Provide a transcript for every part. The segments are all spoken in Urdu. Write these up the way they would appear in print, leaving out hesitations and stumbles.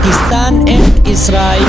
Pakistan and Israel.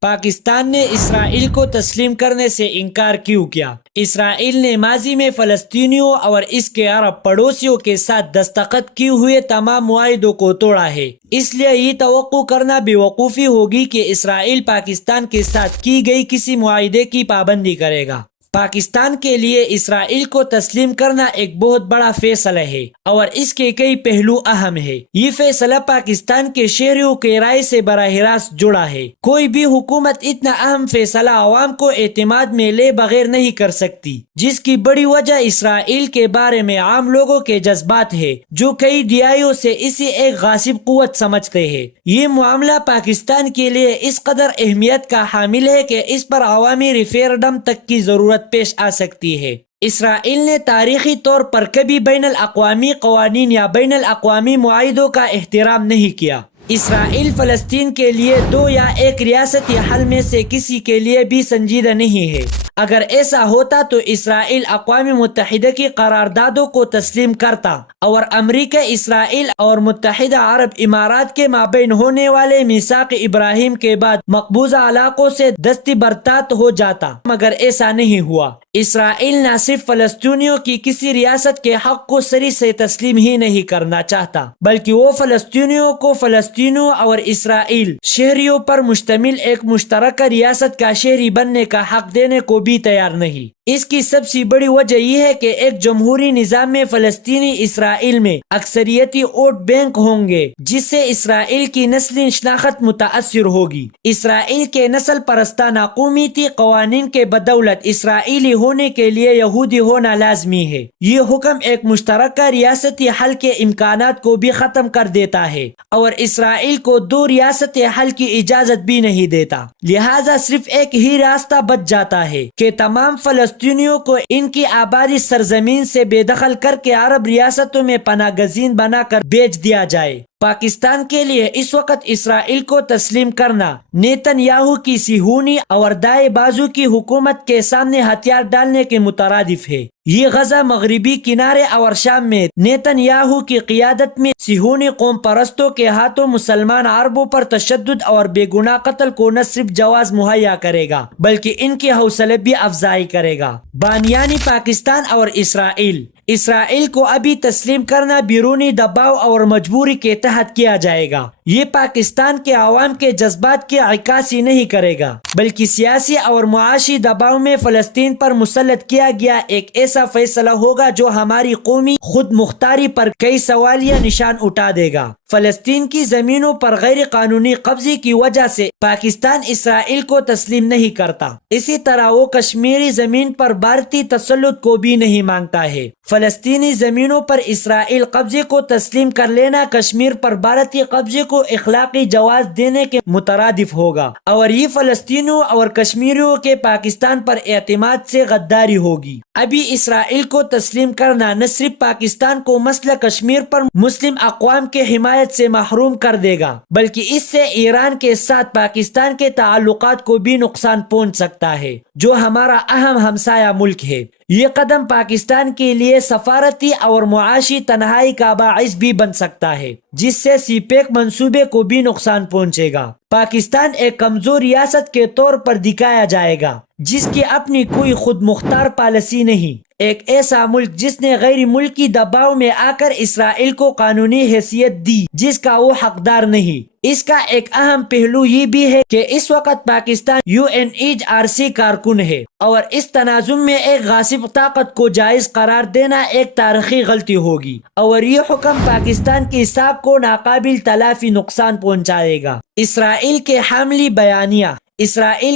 پاکستان نے اسرائیل کو تسلیم کرنے سے انکار کیوں کیا؟ اسرائیل نے ماضی میں فلسطینیوں اور اس کے عرب پڑوسیوں کے ساتھ دستخط کیے ہوئے تمام معاہدوں کو توڑا ہے، اس لیے یہ توقع کرنا بے وقوفی ہوگی کہ اسرائیل پاکستان کے ساتھ کی گئی کسی معاہدے کی پابندی کرے گا۔ پاکستان کے لیے اسرائیل کو تسلیم کرنا ایک بہت بڑا فیصلہ ہے اور اس کے کئی پہلو اہم ہے۔ یہ فیصلہ پاکستان کے شہریوں کے رائے سے براہ راست جڑا ہے۔ کوئی بھی حکومت اتنا اہم فیصلہ عوام کو اعتماد میں لے بغیر نہیں کر سکتی، جس کی بڑی وجہ اسرائیل کے بارے میں عام لوگوں کے جذبات ہے، جو کئی دہائیوں سے اسے ایک غاصب قوت سمجھتے ہیں۔ یہ معاملہ پاکستان کے لیے اس قدر اہمیت کا حامل ہے کہ اس پر عوامی ریفرنڈم تک کی ضرورت پیش آ سکتی ہے۔ اسرائیل نے تاریخی طور پر کبھی بین الاقوامی قوانین یا بین الاقوامی معاہدوں کا احترام نہیں کیا۔ اسرائیل فلسطین کے لیے دو یا ایک ریاستی حل میں سے کسی کے لیے بھی سنجیدہ نہیں ہے۔ اگر ایسا ہوتا تو اسرائیل اقوام متحدہ کی قراردادوں کو تسلیم کرتا اور امریکہ، اسرائیل اور متحدہ عرب امارات کے مابین ہونے والے میثاق ابراہیم کے بعد مقبوضہ علاقوں سے دستی برطرف ہو جاتا، مگر ایسا نہیں ہوا۔ اسرائیل نہ صرف فلسطینیوں کی کسی ریاست کے حق کو سری سے تسلیم ہی نہیں کرنا چاہتا، بلکہ وہ فلسطینیوں کو فلسطینیوں اور اسرائیل شہریوں پر مشتمل ایک مشترکہ ریاست کا شہری بننے کا حق دینے کو بھی تیار نہیں۔ اس کی سب سے بڑی وجہ یہ ہے کہ ایک جمہوری نظام میں فلسطینی اسرائیل میں اکثریتی ووٹ بینک ہوں گے، جس سے اسرائیل کی نسلی شناخت متاثر ہوگی۔ اسرائیل کے نسل پرستانہ قومیتی قوانین کے بدولت اسرائیلی ہونے کے لیے یہودی ہونا لازمی ہے۔ یہ حکم ایک مشترکہ ریاستی حل کے امکانات کو بھی ختم کر دیتا ہے اور اسرائیل کو دو ریاستی حل کی اجازت بھی نہیں دیتا۔ لہٰذا صرف ایک ہی راستہ بچ جاتا ہے کہ تمام فلسطینیوں کو ان کی آبادی سرزمین سے بے دخل کر کے عرب ریاستوں میں پناہ گزین بنا کر بھیج دیا جائے۔ پاکستان کے لیے اس وقت اسرائیل کو تسلیم کرنا نیتن یاہو کی صہیونی اور دائیں بازو کی حکومت کے سامنے ہتھیار ڈالنے کے مترادف ہے۔ یہ غزہ، مغربی کنارے اور شام میں نیتن یاہو کی قیادت میں صہیونی قوم پرستوں کے ہاتھوں مسلمان عربوں پر تشدد اور بے گناہ قتل کو نہ صرف جواز مہیا کرے گا بلکہ ان کی حوصلے بھی افزائی کرے گا۔ بانیان پاکستان اور اسرائیل کو ابھی تسلیم کرنا بیرونی دباؤ اور مجبوری کے تحت کیا جائے گا۔ یہ پاکستان کے عوام کے جذبات کی عکاسی نہیں کرے گا بلکہ سیاسی اور معاشی دباؤ میں فلسطین پر مسلط کیا گیا ایک ایسا فیصلہ ہوگا جو ہماری قومی خود مختاری پر کئی سوالیہ نشان اٹھا دے گا۔ فلسطین کی زمینوں پر غیر قانونی قبضے کی وجہ سے پاکستان اسرائیل کو تسلیم نہیں کرتا، اسی طرح وہ کشمیری زمین پر بھارتی تسلط کو بھی نہیں مانگتا ہے۔ فلسطینی زمینوں پر اسرائیل قبضے کو تسلیم کر لینا کشمیر پر بھارتی قبضے کو اخلاقی جواز دینے کے مترادف ہوگا اور یہ فلسطینیوں اور کشمیریوں کے پاکستان پر اعتماد سے غداری ہوگی۔ ابھی اسرائیل کو تسلیم کرنا نہ صرف پاکستان کو مسئلہ کشمیر پر مسلم اقوام کے حمایت سے محروم کر دے گا بلکہ اس سے ایران کے ساتھ پاکستان کے تعلقات کو بھی نقصان پہنچ سکتا ہے، جو ہمارا اہم ہمسایہ ملک ہے۔ یہ قدم پاکستان کے لیے سفارتی اور معاشی تنہائی کا باعث بھی بن سکتا ہے، جس سے سی پیک منصوبے کو بھی نقصان پہنچے گا۔ پاکستان ایک کمزور ریاست کے طور پر دکھایا جائے گا جس کی اپنی کوئی خود مختار پالیسی نہیں، ایک ایسا ملک جس نے غیر ملکی دباؤ میں آ کر اسرائیل کو قانونی حیثیت دی جس کا وہ حقدار نہیں۔ اس کا ایک اہم پہلو یہ بھی ہے کہ اس وقت پاکستان UNHRC کارکن ہے اور اس تناظر میں ایک غاصب طاقت کو جائز قرار دینا ایک تاریخی غلطی ہوگی اور یہ حکم پاکستان کی ساکھ کو ناقابل تلافی نقصان پہنچائے گا۔ اسرائیل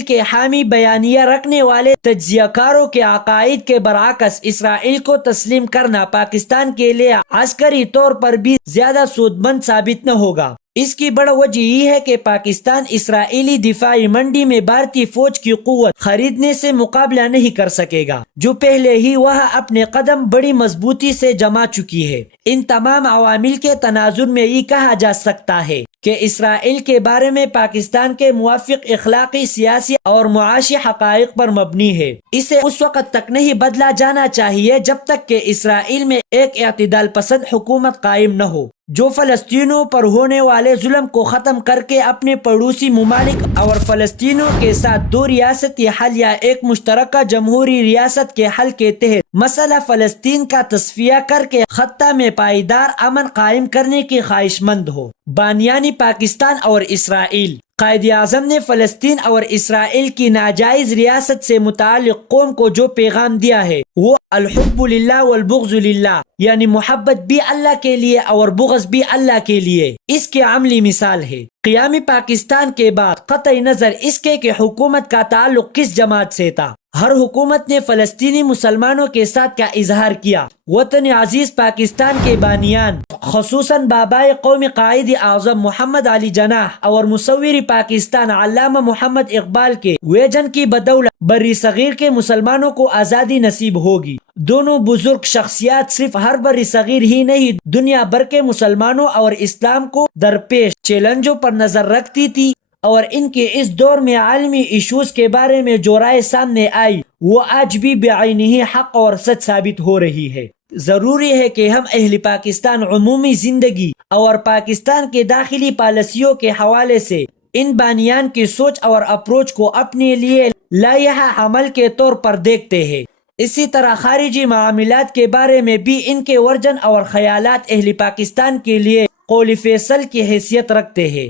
کے حامی بیانیہ رکھنے والے تجزیہ کاروں کے عقائد کے برعکس اسرائیل کو تسلیم کرنا پاکستان کے لیے عسکری طور پر بھی زیادہ سود مند ثابت نہ ہوگا۔ اس کی بڑی وجہ یہ ہے کہ پاکستان اسرائیلی دفاعی منڈی میں بھارتی فوج کی قوت خریدنے سے مقابلہ نہیں کر سکے گا، جو پہلے ہی وہاں اپنے قدم بڑی مضبوطی سے جما چکی ہے۔ ان تمام عوامل کے تناظر میں یہ کہا جا سکتا ہے کہ اسرائیل کے بارے میں پاکستان کے موافق اخلاقی، سیاسی اور معاشی حقائق پر مبنی ہے۔ اسے اس وقت تک نہیں بدلا جانا چاہیے جب تک کہ اسرائیل میں ایک اعتدال پسند حکومت قائم نہ ہو جو فلسطینیوں پر ہونے والے ظلم کو ختم کر کے اپنے پڑوسی ممالک اور فلسطینیوں کے ساتھ دو ریاستی حل یا ایک مشترکہ جمہوری ریاست کے حل کے تحت مسئلہ فلسطین کا تصفیہ کر کے خطہ میں پائیدار امن قائم کرنے کی خواہش مند ہو۔ بانیان پاکستان اور اسرائیل۔ قائد اعظم نے فلسطین اور اسرائیل کی ناجائز ریاست سے متعلق قوم کو جو پیغام دیا ہے وہ الحب للہ والبغض للہ، یعنی محبت بھی اللہ کے لیے اور بغض بھی اللہ کے لیے، اس کی عملی مثال ہے۔ قیام پاکستان کے بعد قطع نظر اس کے کہ حکومت کا تعلق کس جماعت سے تھا، ہر حکومت نے فلسطینی مسلمانوں کے ساتھ کا اظہار کیا۔ وطن عزیز پاکستان کے بانیان خصوصاً بابائے قوم قائد اعظم محمد علی جناح اور مصور پاکستان علامہ محمد اقبال کے ویژن کی بدولت بری صغیر کے مسلمانوں کو آزادی نصیب ہوگی۔ دونوں بزرگ شخصیات صرف ہر بری صغیر ہی نہیں، دنیا بھر کے مسلمانوں اور اسلام کو درپیش چیلنجوں پر نظر رکھتی تھی، اور ان کے اس دور میں عالمی ایشوز کے بارے میں جو رائے سامنے آئی وہ آج بھی بعینہ حق اور سچ ثابت ہو رہی ہے۔ ضروری ہے کہ ہم اہل پاکستان عمومی زندگی اور پاکستان کے داخلی پالیسیوں کے حوالے سے ان بانیان کی سوچ اور اپروچ کو اپنے لیے لائحہ عمل کے طور پر دیکھتے ہیں۔ اسی طرح خارجی معاملات کے بارے میں بھی ان کے ورژن اور خیالات اہل پاکستان کے لیے قول فیصل کی حیثیت رکھتے ہیں۔